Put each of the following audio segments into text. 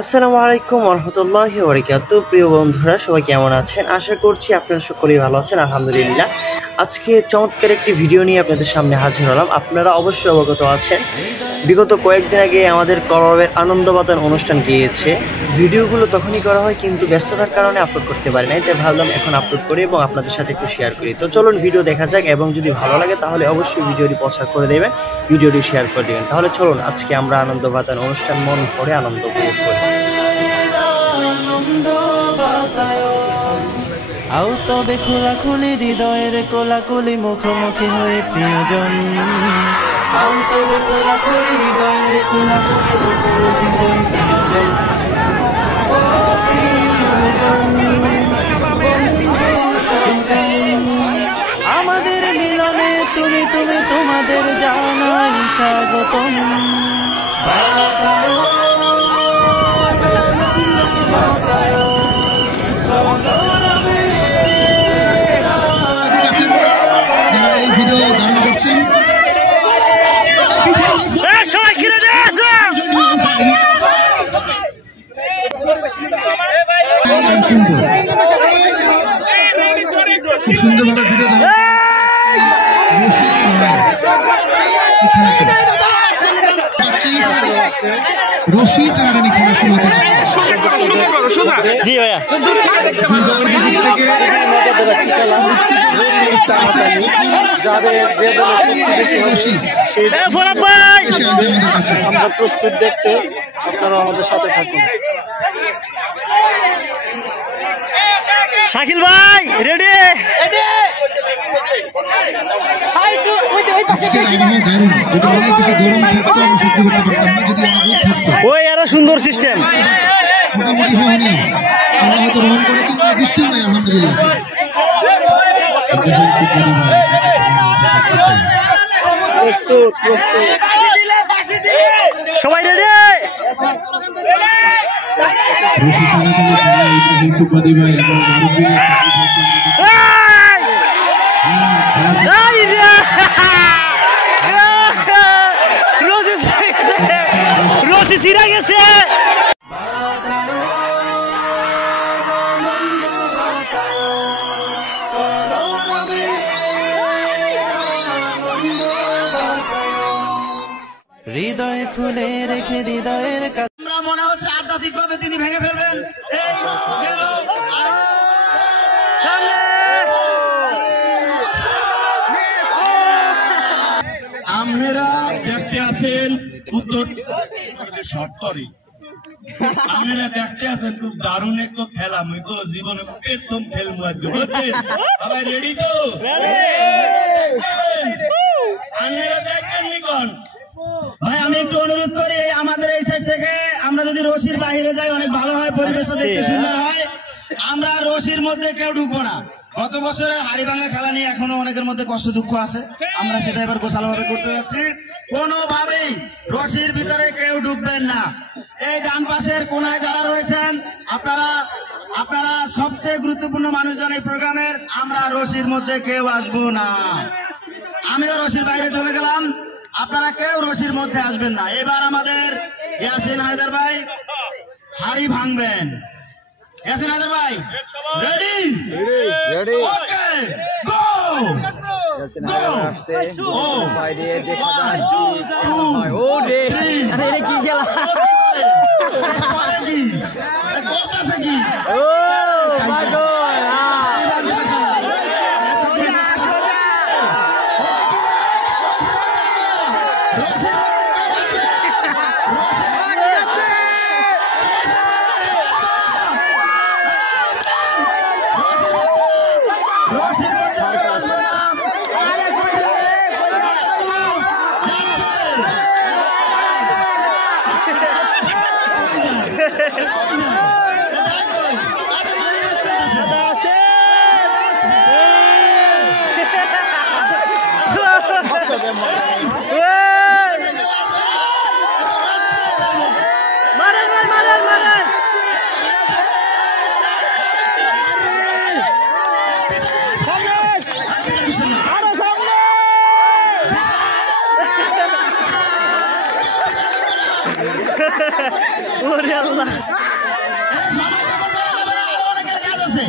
আসসালামু আলাইকুম ওরহমতুল্লাহি ওয়াবারাকাতুহু। প্রিয় বন্ধুরা, সবাই কেমন আছেন? আশা করছি আপনারা সকলেই ভালো আছেন, আলহামদুলিল্লাহ। আজকে চমৎকার একটি ভিডিও নিয়ে আপনাদের সামনে হাজির হলাম। আপনারা অবশ্যই অবগত আছেন, বিগত কয়েকদিন আগে আমাদের কলরবের আনন্দ বাতায়ন অনুষ্ঠান গিয়েছে। ভিডিওগুলো তখনই করা হয়, কিন্তু ব্যস্ততার কারণে আপলোড করতে পারি নাই, তাই ভাবলাম এখন আপলোড করি এবং আপনাদের সাথে একটু শেয়ার করি। তো চলুন ভিডিও দেখা যাক, এবং যদি ভালো লাগে তাহলে অবশ্যই ভিডিওটি পছন্দ করে দেবেন, ভিডিওটি শেয়ার করে দেবেন। তাহলে চলুন আজকে আমরা আনন্দ বাতায়ন অনুষ্ঠান মন ভরে আনন্দ উপভোগ করি। আও তবে খোলাখুলি হৃদয়ের কোলাকুলি মুখোমুখি হয়ে প্রিয়জন, আও তবে খোলাখুলি হৃদয়ের কোলাকুলি মুখোমুখি হয়ে প্রিয়জন। আমাদের মিলনে তুমি তুমি তোমাদের জানাই স্বাগতম। রশি টানাটানি খেলা শুরু হতে জি ভাইয়া, যাদের যে আমরা প্রস্তুত দেখতে, আপনারা আমাদের সাথে থাকুন। শাকিল ভাই রেডি? ওই আরো সুন্দর সিস্টেম, মোটামুটি সহনীয়। আমরা হয়তো রহন করেছি, বৃষ্টিও নাই আলহামদুলিল্লাহ। প্রস্তুত প্রস্তুত, সবাই রেডি? রশি ছিঁড়ে গেছে। হৃদয় খুলে রেখে হৃদয়ের আমরা মনে হচ্ছে আধ্যাত্মিক ভাবে তিনি ভেঙে ফেলবেন। আপনারা দেখতে আছেন উত্তর সত্তরে, আপনারা দেখতে আছেন খুব দারুণ একটা খেলা। আমি তো জীবনে প্রথম খেলবো আজকে, বুঝছেন? সবাই রেডি তো? আপনারা দেখবেন নিকন ভাই। আমি একটু অনুরোধ করি, আমাদের এই সাইড থেকে আমরা যদি রশির বাইরে যাই অনেক ভালো হয়, পরিবেশটা দেখতে সুন্দর হয়। আমরা রশির মধ্যে কেউ ঢুকবো না। গত বছরের হাড়িভাঙা খেলা নিয়ে এখনো অনেকের মধ্যে কষ্ট দুঃখ আছে, আমরা সেটা এবার গোছালো ভাবে করতে যাচ্ছি। কোনোভাবেই রশির ভিতরে কেউ ঢুকবেন না। এই ডান পাশের কোনায় যারা রয়েছেন, আপনারা সবচেয়ে গুরুত্বপূর্ণ মানুষজন এই প্রোগ্রামের। আমরা রশির মধ্যে কেউ আসবো না। আমিও রশির বাইরে চলে গেলাম, আপনারা কেউ রশির মধ্যে আসবেন না। এবার আমাদের ইয়াসিন হায়দার ভাই হাড়ি ভাঙবেন। ইয়াসিন হায়দার ভাই রেডি? রেডি, ওকে, গো। ইয়াসিন হায়দার আসছে, বাইরে দেখা যায়। ও রে, আরে এটা কি খেলা? করে কি করতেছে কি? ও মাই গড, আরো অনেকের কাজ আছে।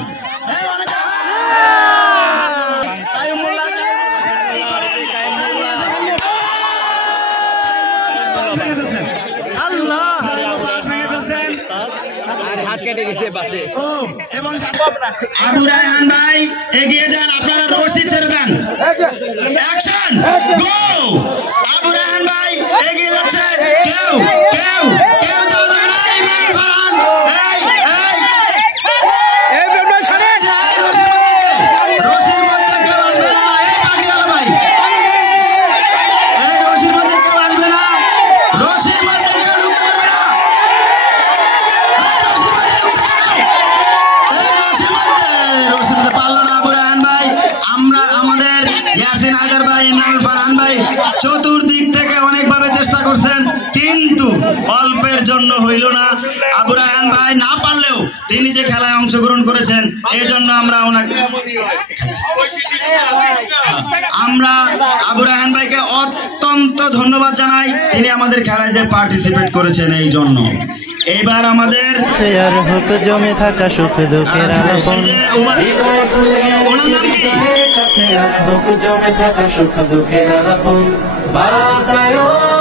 আবু রায়হান ভাই এগিয়ে যান, আপনারা রশি ছেড়ে দেন। অ্যাকশন গো! আবু রায়হান ভাই এগিয়ে যাচ্ছে। কেউ কেউ কেউ যাওয়া যাবে না। ইমরান ফারহান, রশির মধ্যে কেউ আসবে না। এই পাগড়িওয়ালা ভাই, এই রশির মধ্যে কেউ আসবে না। রশির মধ্যে কেউ ঢুকতে পারবে না। রশির মধ্যে পারল না আবু রায়হান ভাই। আমরা আমাদের ইয়াসিন হায়দার ভাই, ইমরান ফারহান ভাই চতুর্দিক থেকে অনেকভাবে চেষ্টা করছেন, কিন্তু অল্পের জন্য হইল না। আবু রায়হান ভাই না পারলেও তিনি যে খেলায় অংশগ্রহণ করেছেন, এই জন্য আমরা আবু রায়হান ভাইকে অত্যন্ত ধন্যবাদ জানাই। তিনি আমাদের খেলায় যে পার্টিসিপেট করেছেন এই জন্য। এইবার আমাদের আর হোক জমে থাকা সুখ দুঃখের আলাপন, ওনার নাম কি? কাছে আর হোক জমে থাকা সুখ দুঃখের আলাপন, বাতায়ন